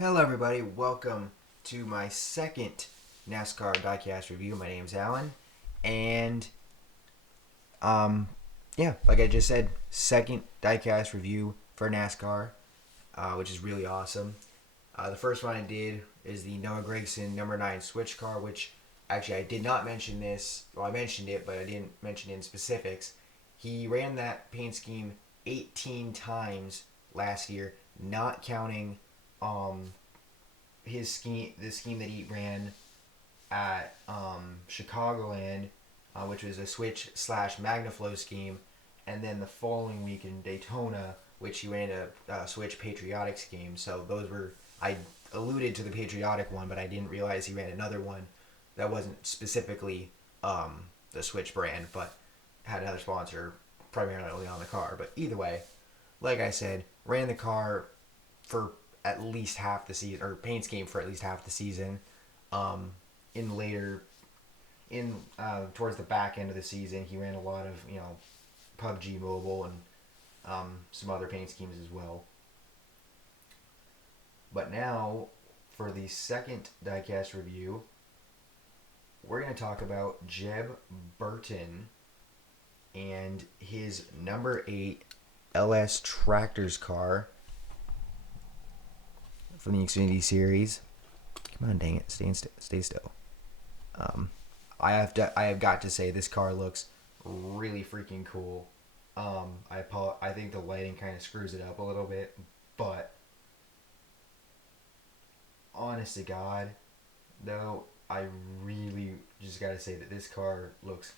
Hello everybody, welcome to my second NASCAR diecast review. My name's Alan, and like I just said, second diecast review for NASCAR, which is really awesome. The first one I did is the Noah Gragson number 9 switch car, which actually I did not mention this. Well, I mentioned it, but I didn't mention it in specifics. He ran that paint scheme 18 times last year, not counting the scheme that he ran at Chicagoland, which was a switch / Magnaflow scheme, and then the following week in Daytona, which he ran a switch patriotic scheme. So I alluded to the patriotic one, but I didn't realize he ran another one that wasn't specifically the switch brand, but had another sponsor primarily on the car. But either way, like I said, ran the car for at least half the season, or paint scheme for at least half the season. Towards the back end of the season, he ran a lot of PUBG Mobile and some other paint schemes as well. But now, for the second diecast review, we're going to talk about Jeb Burton and his number 8 LS Tractors car from the Xfinity Series. Come on, dang it, stay still. I have got to say, this car looks really freaking cool. I think the lighting kind of screws it up a little bit, but honest to God, though, I really just gotta say that this car looks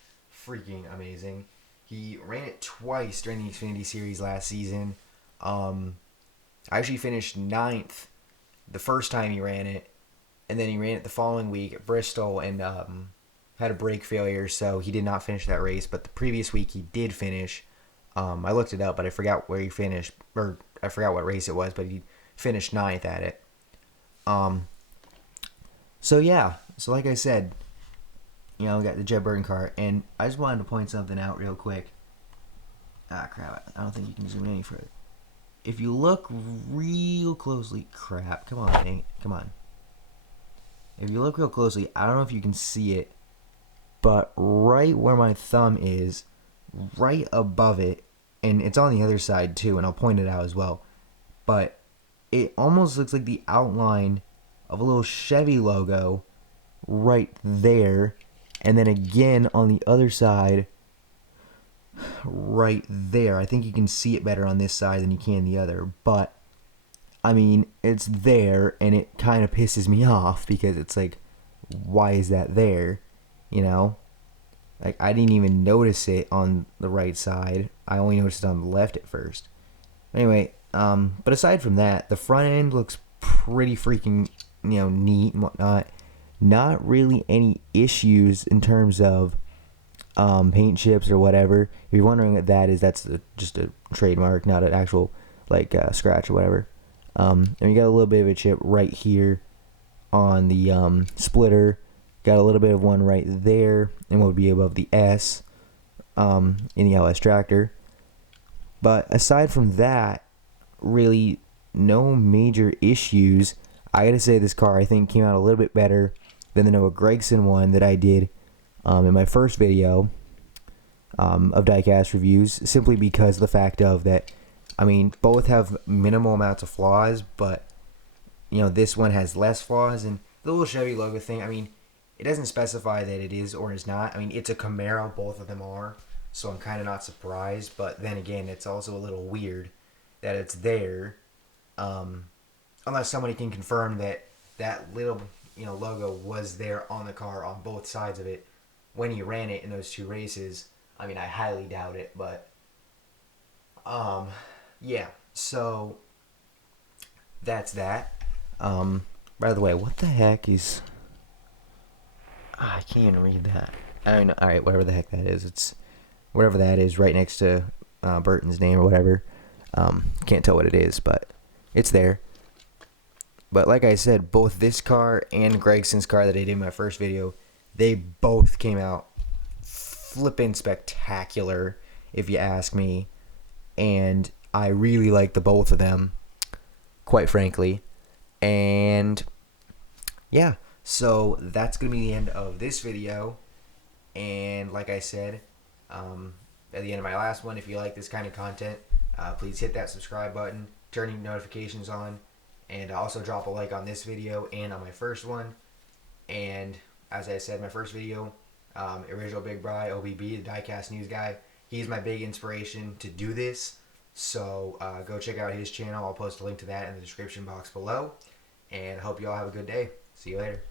freaking amazing. He ran it twice during the Xfinity Series last season. I actually finished 9th the first time he ran it, and then he ran it the following week at Bristol and had a brake failure, so he did not finish that race. But the previous week he did finish. I looked it up, but I forgot where he finished, or I forgot what race it was, but he finished 9th at it. So like I said, we got the Jeb Burton car, and I just wanted to point something out real quick. Crap, I don't think you can zoom any further. If you look real closely, come on. If you look real closely, I don't know if you can see it, but right where my thumb is, right above it, and it's on the other side too, and I'll point it out as well, but it almost looks like the outline of a little Chevy logo right there, and then again on the other side right there. I think you can see it better on this side than you can the other, but I mean, it's there, and it kind of pisses me off because it's like, why is that there? Like, I didn't even notice it on the right side. I only noticed it on the left at first. Anyway, but aside from that, the front end looks pretty freaking, neat and whatnot. Not really any issues in terms of paint chips or whatever. If you're wondering what that is, that's just a trademark, not an actual scratch or whatever. And you got a little bit of a chip right here on the splitter. Got a little bit of one right there, and what would be above the S in the LS Tractor. But aside from that, really no major issues. I gotta say, this car I think came out a little bit better than the Noah Gragson one that I did in my first video of diecast reviews, simply because of the fact of that, I mean, both have minimal amounts of flaws, but this one has less flaws. And the little Chevy logo thing, I mean, it doesn't specify that it is or is not. I mean, it's a Camaro, both of them are, so I'm kind of not surprised. But then again, it's also a little weird that it's there, unless somebody can confirm that little logo was there on the car on both sides of it when he ran it in those two races. I mean, I highly doubt it, but yeah. So that's that. By the way, what the heck is? I can't even read that. I don't know. All right, whatever the heck that is. It's whatever that is right next to Burton's name or whatever. Can't tell what it is, but it's there. But like I said, both this car and Gragson's car that I did in my first video, they both came out flippin' spectacular, if you ask me. And I really like the both of them, quite frankly. And yeah, so that's going to be the end of this video. And like I said, at the end of my last one, if you like this kind of content, please hit that subscribe button, turn your notifications on, and also drop a like on this video and on my first one. And as I said, my first video, original Big Bri, OBB, the Diecast News guy, he's my big inspiration to do this. So go check out his channel. I'll post a link to that in the description box below. And I hope you all have a good day. See you later.